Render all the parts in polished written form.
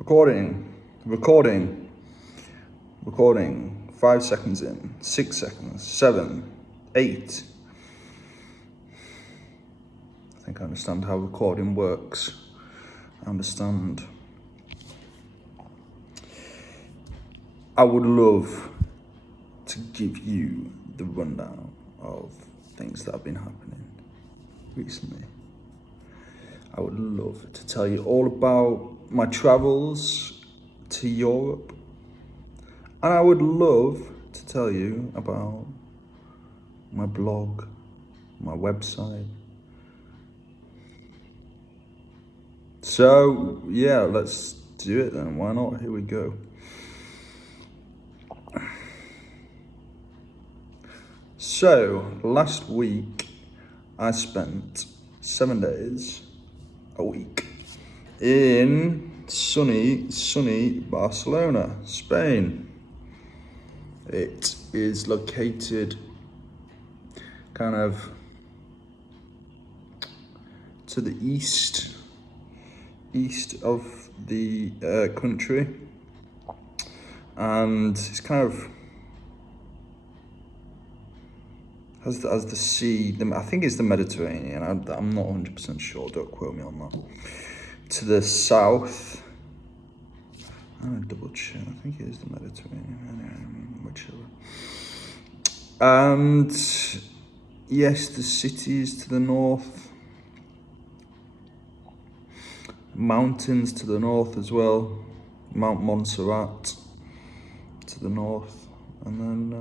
Recording. 5 seconds in. 6 seconds. 7. 8. I think I understand how recording works. I understand. I would love to give you the rundown of things that have been happening recently. I would love to tell you all about my travels to Europe. And I would love to tell you about my blog, my website. So, yeah, let's do it then. Why not? Here we go. So, last week I spent 7 days a week in sunny Barcelona, Spain. It is located kind of to the east of the country, and it's kind of has the sea. I think it's the Mediterranean. I'm not 100% sure. Don't quote me on that. To the south, I'm gonna double check. I think it is the Mediterranean. Whichever. And yes, the city is to the north. Mountains to the north as well. Mount Montserrat to the north, and then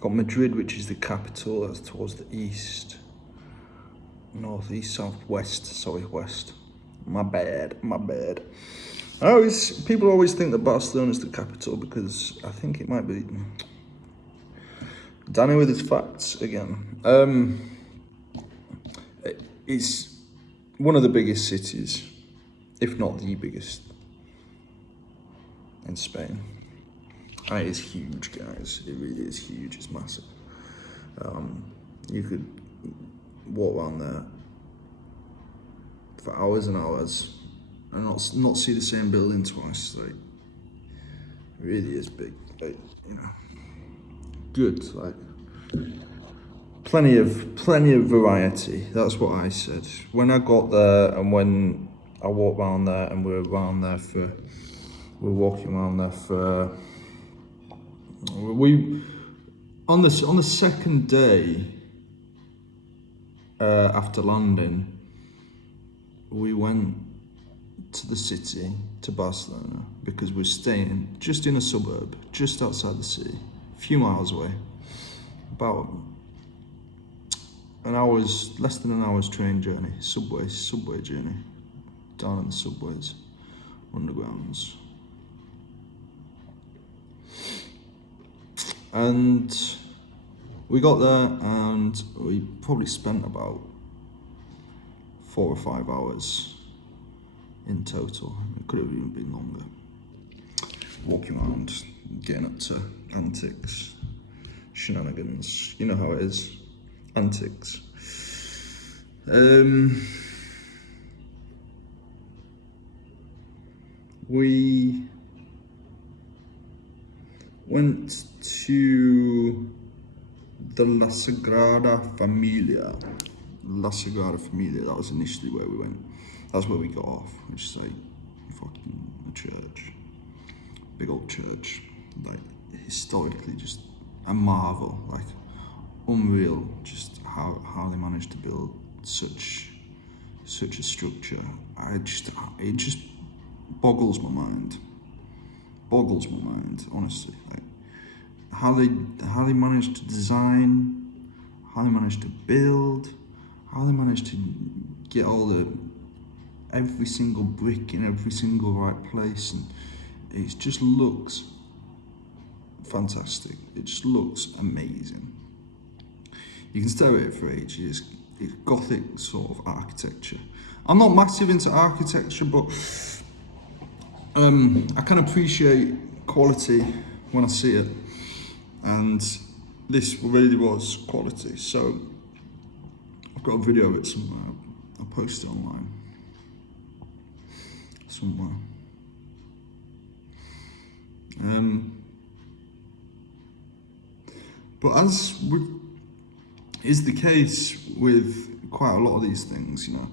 got Madrid, which is the capital. That's towards the east, northeast, southwest. Sorry, west. My bad. People always think that Barcelona is the capital because I think it might be. Danny with his facts again. It's one of the biggest cities, if not the biggest, in Spain. And it is huge, guys. It really is huge. It's massive. You could walk around there for hours and hours and not see the same building twice. Like, it really is big. Like, good. Like, plenty of variety. That's what I said when I got there, and when I walked around there, and we were walking around there for. On the second day after landing, we went to the city, to Barcelona, because we're staying just in a suburb, just outside the city, a few miles away, about less than an hour's train journey, subway journey, down in the subways, undergrounds. And we got there, and we probably spent about 4 or 5 hours in total. It could have even been longer. Walking around, getting up to antics, shenanigans. You know how it is. Antics. We went to the La Sagrada Familia. That was initially where we went. That's where we got off, which is like fucking a church. Big old church. Like, historically just a marvel. Like, unreal just how they managed to build such a structure. It just boggles my mind, honestly. Like, how they managed to design, how they managed to build, how they managed to get every single brick in every single right place, and it just looks fantastic. It just looks amazing. You can stare at it for ages. It's Gothic sort of architecture. I'm not massive into architecture, but I can appreciate quality when I see it, and this really was quality. So I've got a video of it somewhere. I'll post it online. somewhere. But as is the case with quite a lot of these things, you know,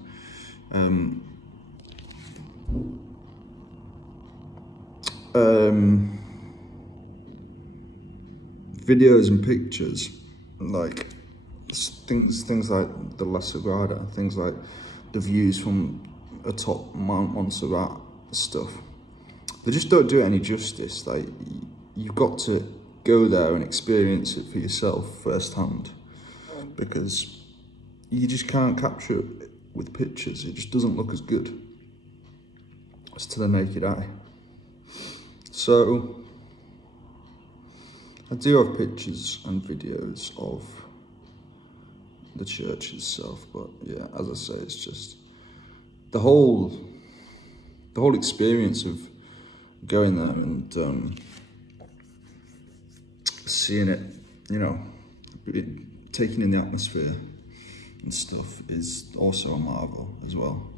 videos and pictures, like things like the La Sagrada, things like the views from atop Mount Montserrat stuff. They just don't do it any justice. Like, you've got to go there and experience it for yourself firsthand, because you just can't capture it with pictures. It just doesn't look as good as to the naked eye. So I do have pictures and videos of the church itself, but yeah, as I say, it's just the whole experience of going there and seeing it, you know, taking in the atmosphere and stuff is also a marvel as well.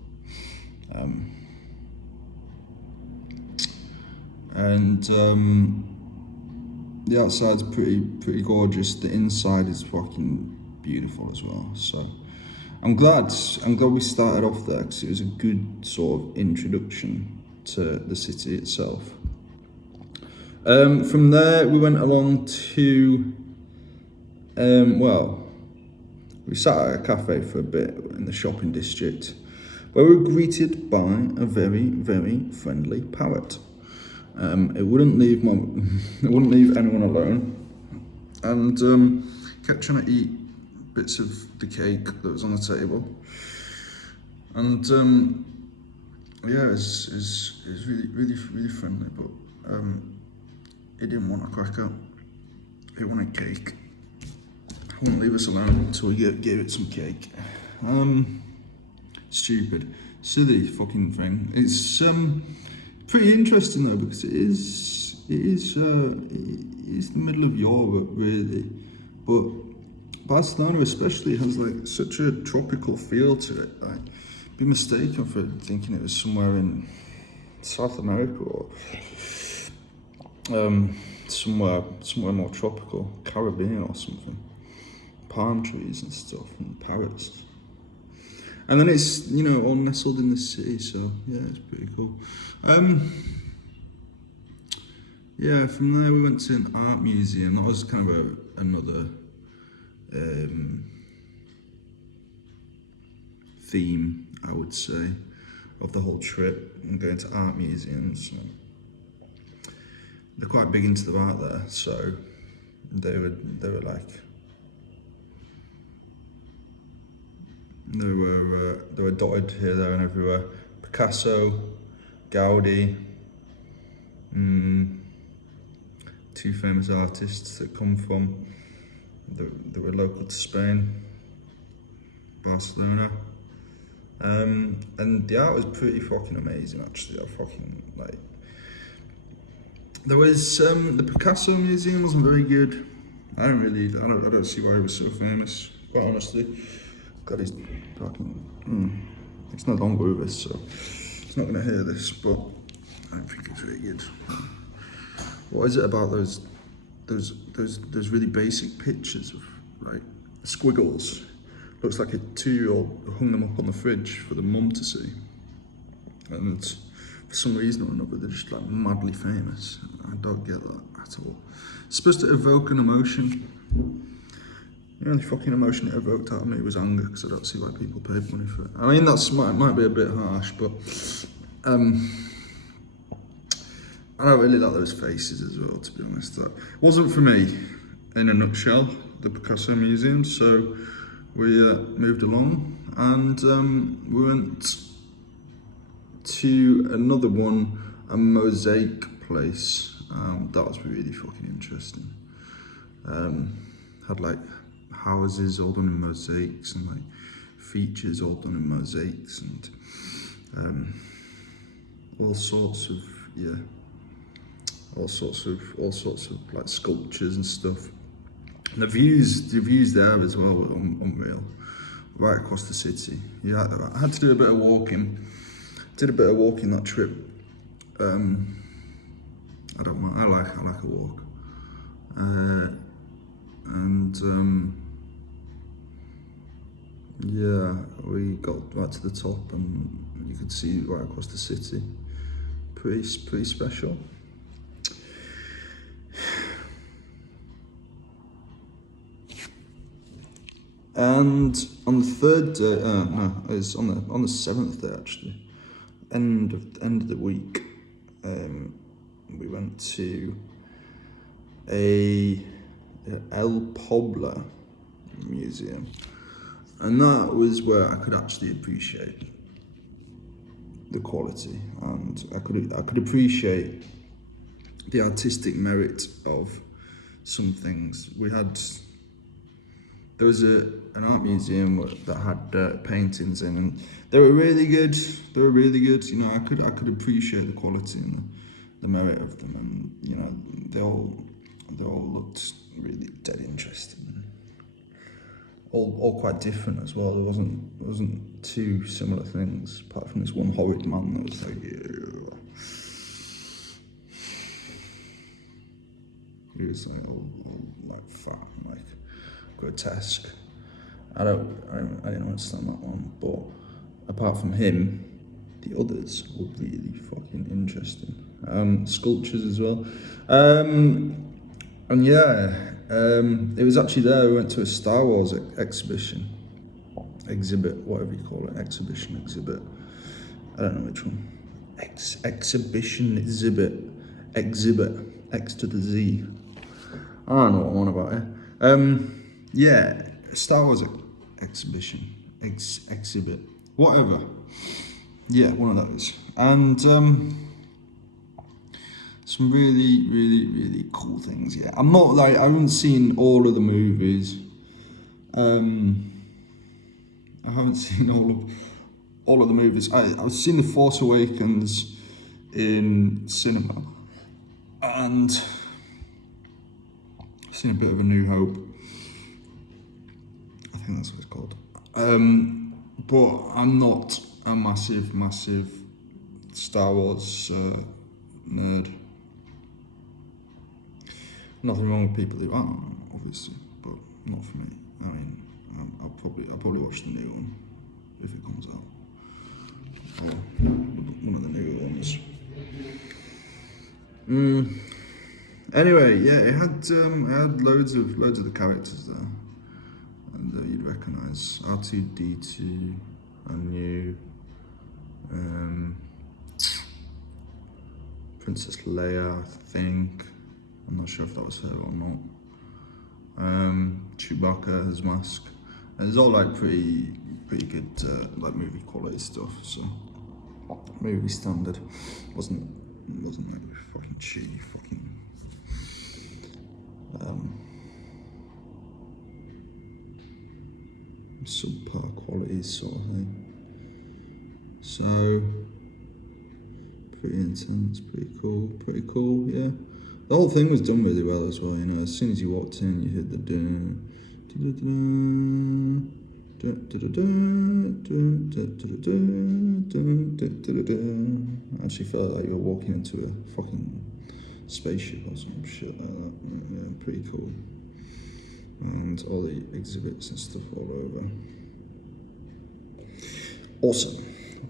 The outside's pretty gorgeous. The inside is fucking beautiful as well. So I'm glad we started off there, because it was a good sort of introduction to the city itself. From there we went along to we sat at a cafe for a bit in the shopping district, where we were greeted by a very, very friendly parrot. It wouldn't leave anyone alone, and kept trying to eat bits of the cake that was on the table. And yeah, it was really, really, really friendly, but it didn't want a cracker. It wanted cake. It wouldn't leave us alone until we gave it some cake. Stupid, silly fucking thing. It's pretty interesting though, because it is the middle of Europe really, but Barcelona especially has like such a tropical feel to it. I'd be mistaken for thinking it was somewhere in South America or somewhere more tropical, Caribbean or something. Palm trees and stuff and parrots. And then it's, you know, all nestled in the city, so yeah, it's pretty cool. Yeah, from there we went to an art museum. That was kind of another theme, I would say, of the whole trip, and going to art museums. They're quite big into the art there, so they were dotted here, there, and everywhere. Picasso, Gaudi, two famous artists that come from that were local to Spain, Barcelona. And the art was pretty fucking amazing, actually. There was the Picasso museum wasn't very good. I don't see why he was so famous, quite honestly. God, he's fucking. It's no longer with us, so he's not gonna hear this. But I don't think it's really good. What is it about those really basic pictures of like squiggles? Looks like a 2-year-old hung them up on the fridge for the mum to see, and for some reason or another they're just like madly famous. I don't get that at all. It's supposed to evoke an emotion. The only fucking emotion it evoked out of me was anger, because I don't see why people paid money for it. I mean, that might be a bit harsh, but I don't really like those faces as well, to be honest. That wasn't for me, in a nutshell, the Picasso Museum. So we moved along, and we went to another one, a mosaic place. That was really fucking interesting. Had like houses all done in mosaics, and like features all done in mosaics, and all sorts of like sculptures and stuff. And the views there as well were unreal, right across the city. Yeah, I had to do a bit of walking, Did a bit of walking that trip. I don't mind. I like a walk. And yeah, we got right to the top, and you could see right across the city. Pretty special. And on the third day, no, it was on the seventh day actually. End of the week, we went to a El Pobla museum, and that was where I could actually appreciate the quality, and I could appreciate the artistic merit of some things. There was an art museum that had paintings in, and they were really good. They were really good. You know, I could appreciate the quality and the merit of them, and you know, they all looked really dead interesting. All quite different as well. There wasn't two similar things, apart from this one horrid man that was like, yeah. He was like all like fat and like grotesque. I didn't understand that one, but apart from him, the others were really fucking interesting. Sculptures as well. And yeah, it was actually there. We went to a Star Wars exhibit, whatever you call it, exhibit. I don't know which one. Exhibition exhibit, X to the Z. I don't know what I'm on about here. Yeah, Star Wars exhibition, exhibit, whatever. Yeah, one of those. And some really cool things. Yeah, I'm not like, I haven't seen all of the movies. I haven't seen all of the movies. I've seen The Force Awakens in cinema, and I've seen a bit of A New Hope. I think that's what it's called. But I'm not a massive Star Wars nerd. Nothing wrong with people who are, obviously, but not for me. I mean, I'll probably watch the new one if it comes out, or one of the newer ones. Anyway, yeah, it had loads of the characters there, and you'd recognise R2-D2, I knew, Princess Leia, I think. I'm not sure if that was her or not. Chewbacca, his mask. And it's all like pretty good like movie quality stuff. So movie standard. Wasn't like fucking cheap, fucking subpar quality sort of thing. So pretty intense, pretty cool, yeah. The whole thing was done really well as well, you know. As soon as you walked in, you heard the I actually felt like you were walking into a fucking spaceship or some shit like that. Yeah, pretty cool. And all the exhibits and stuff all over.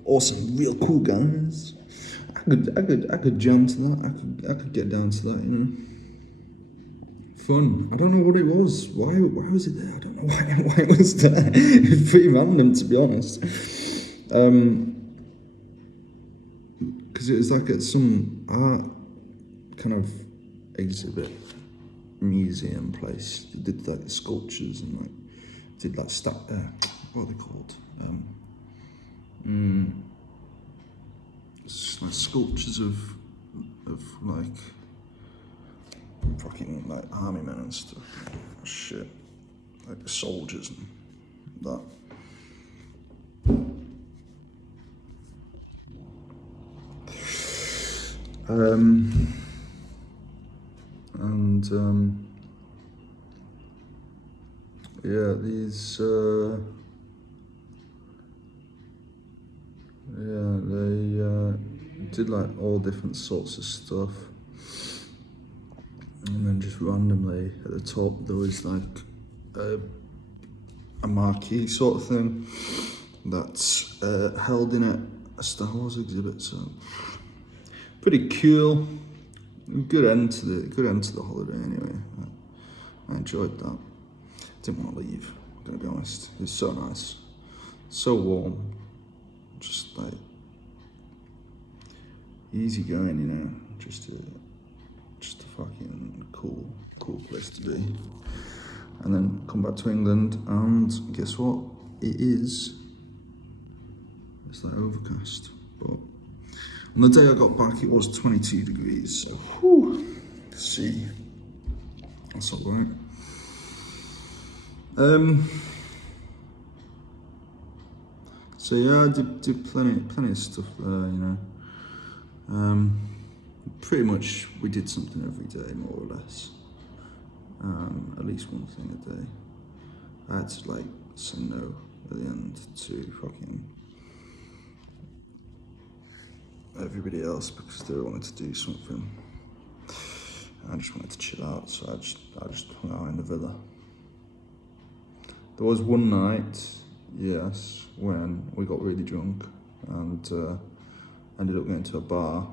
Awesome, real cool, guys. I could jam to that. I could get down to that, you know. Fun. I don't know what it was. Why was it there? I don't know why it was there. It was pretty random, to be honest. Because it was like at some art kind of exhibit museum place. They did like sculptures and like did like what are they called? Like sculptures of like fucking like army men and stuff. Shit, like the soldiers and that. Yeah, these they did like all different sorts of stuff. And then just randomly at the top there was like a marquee sort of thing that's held in a Star Wars exhibit. So pretty cool. Good end to the holiday anyway. I enjoyed that. Didn't want to leave, I'm gonna be honest. It was so nice, so warm, just like easy going, you know. Just a fucking cool place to be. And then come back to England, and guess what? It's like overcast. But on the day I got back, it was 22 degrees. So, whew, see, that's all right. So yeah, I did plenty of stuff there, you know. Pretty much we did something every day, more or less. At least one thing a day. I had to like say no at the end to fucking everybody else because they wanted to do something. I just wanted to chill out, so I just hung out in the villa. There was one night, yes, when we got really drunk and ended up getting to a bar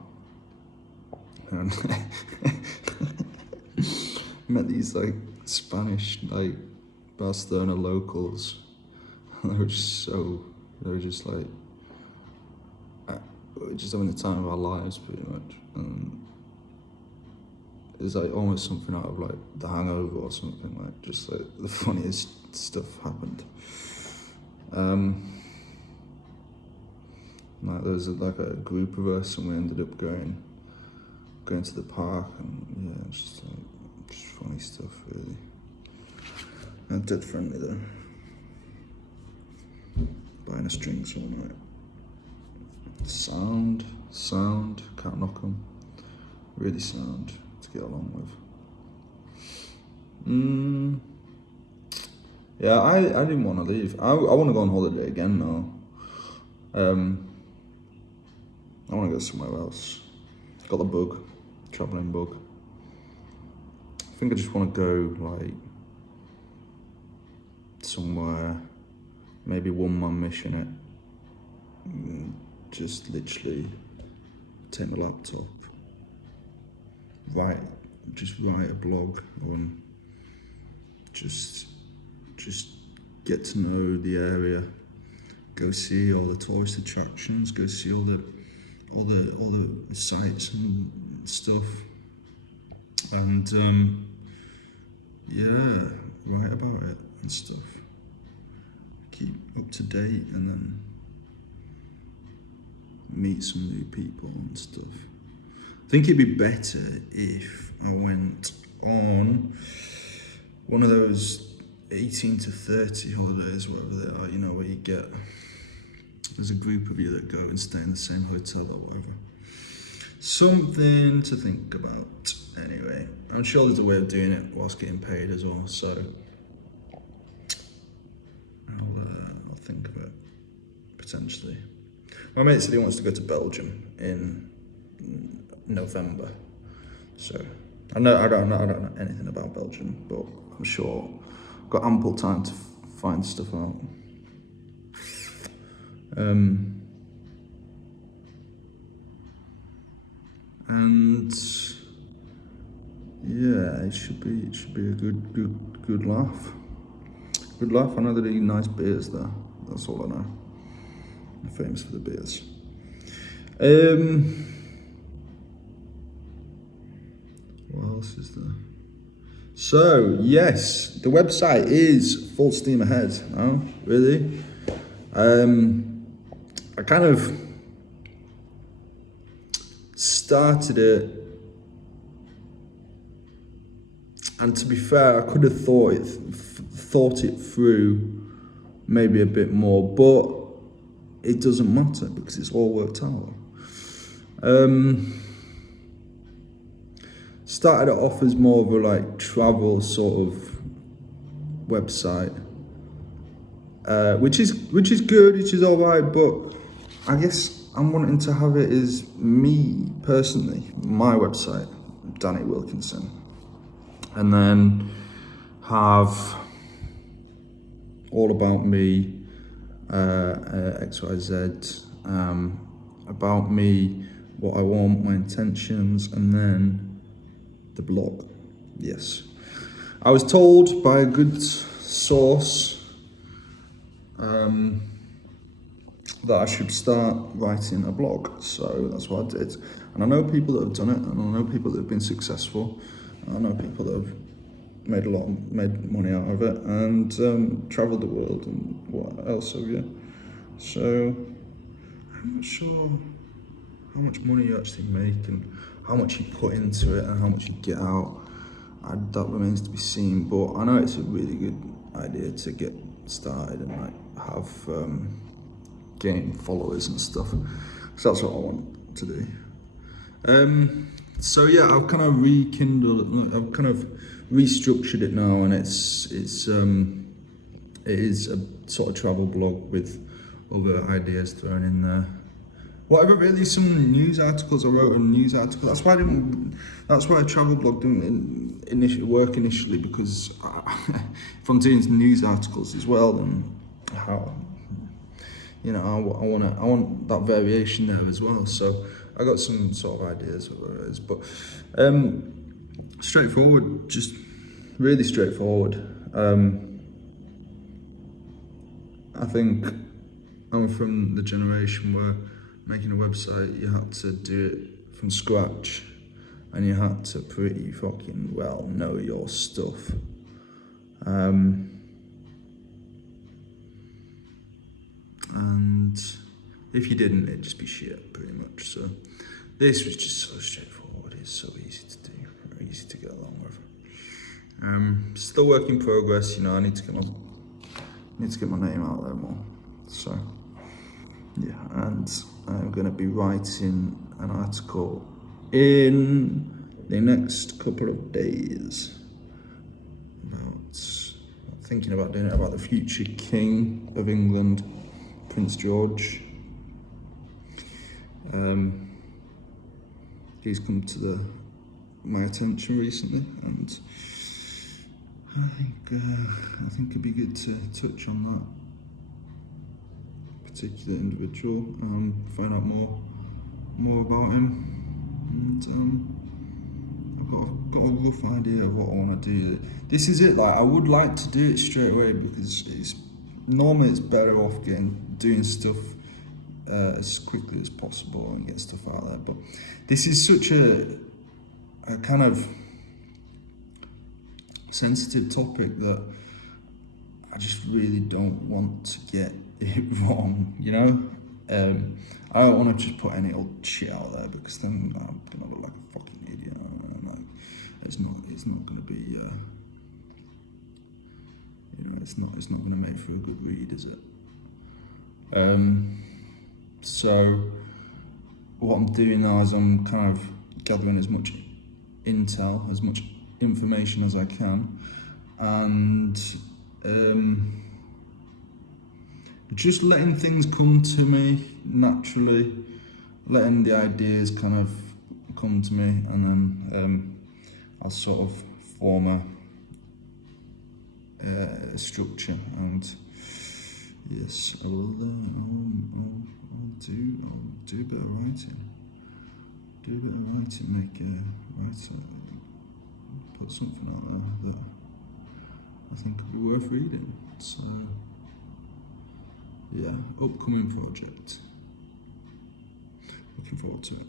and met these like Spanish like Barcelona locals. They were just like just having the time of our lives pretty much. And it's like almost something out of like The Hangover or something, like just like the funniest stuff happened. Like there was like a group of us and we ended up going to the park, and yeah, it's just funny stuff really. Not dead friendly though. Buying us drinks all night. Sound, can't knock them. Really sound to get along with. Yeah, I didn't want to leave. I want to go on holiday again now. I want to go somewhere else. Got the bug, travelling bug. I think I just want to go like somewhere, maybe one-man mission it. Just literally take my laptop, write a blog, or just get to know the area, go see all the tourist attractions, go see all the sites and stuff, and yeah, write about it and stuff. Keep up to date, and then meet some new people and stuff. I think it'd be better if I went on one of those 18 to 30 holidays, whatever they are, you know, where you get, there's a group of you that go and stay in the same hotel or whatever. Something to think about. Anyway, I'm sure there's a way of doing it whilst getting paid as well, so I'll think of it, potentially. My mate said he wants to go to Belgium in November, so I don't know anything about Belgium, but I'm sure I've got ample time to find stuff out. And yeah, it should be a good laugh. Good laugh. I know they eat nice beers there. That's all I know. I'm famous for the beers. What else is there? So yes, the website is full steam ahead now. Really, I kind of started it, and to be fair, I could have thought it through maybe a bit more, but it doesn't matter because it's all worked out. Started it off as more of a like travel sort of website, which is good, which is alright, but I guess I'm wanting to have it is me personally, my website, Danny Wilkinson, and then have all about me, XYZ, about me, what I want, my intentions, and then the blog. Yes. I was told by a good source that I should start writing a blog, so that's what I did. And I know people that have done it, and I know people that have been successful. I know people that have made money out of it, and travelled the world, and what else have you. So I'm not sure how much money you actually make and how much you put into it and how much you get out. That remains to be seen, but I know it's a really good idea to get started and like have gain followers and stuff. So that's what I want to do. So yeah, I've kind of I've kind of restructured it now, and it is a sort of travel blog with other ideas thrown in there. Whatever, really, some news articles. I wrote a news article. That's why a travel blog didn't initially work initially, because if I'm doing news articles as well, then how, I want that variation there as well. So I got some sort of ideas of what it is, but straightforward, just really straightforward. I think I'm from the generation where making a website, you had to do it from scratch, and you had to pretty fucking well know your stuff. And if you didn't, it'd just be shit, pretty much. So this was just so straightforward. It's so easy to do, easy to get along with. Still work in progress. I need to get my name out there more. So yeah, and I'm going to be writing an article in the next couple of days about, thinking about doing it about the future King of England, Prince George. He's come to my attention recently, and I think it'd be good to touch on that particular individual, find out more about him, and I've got a rough idea of what I want to do. This is it. Like, I would like to do it straight away, because normally it's better off doing stuff as quickly as possible and get stuff out there. But this is such a kind of sensitive topic that I just really don't want to get it wrong, I don't want to just put any old shit out there, because then I'm gonna look like a fucking idiot. And like, it's not gonna be, it's not gonna make for a good read, is it? So what I'm doing now is I'm kind of gathering as much intel, as much information as I can, and just letting things come to me naturally, letting the ideas kind of come to me, and then I'll sort of form a structure, and yes, I'll do a bit of writing. Put something out there that I think could be worth reading. So yeah, upcoming project. Looking forward to it.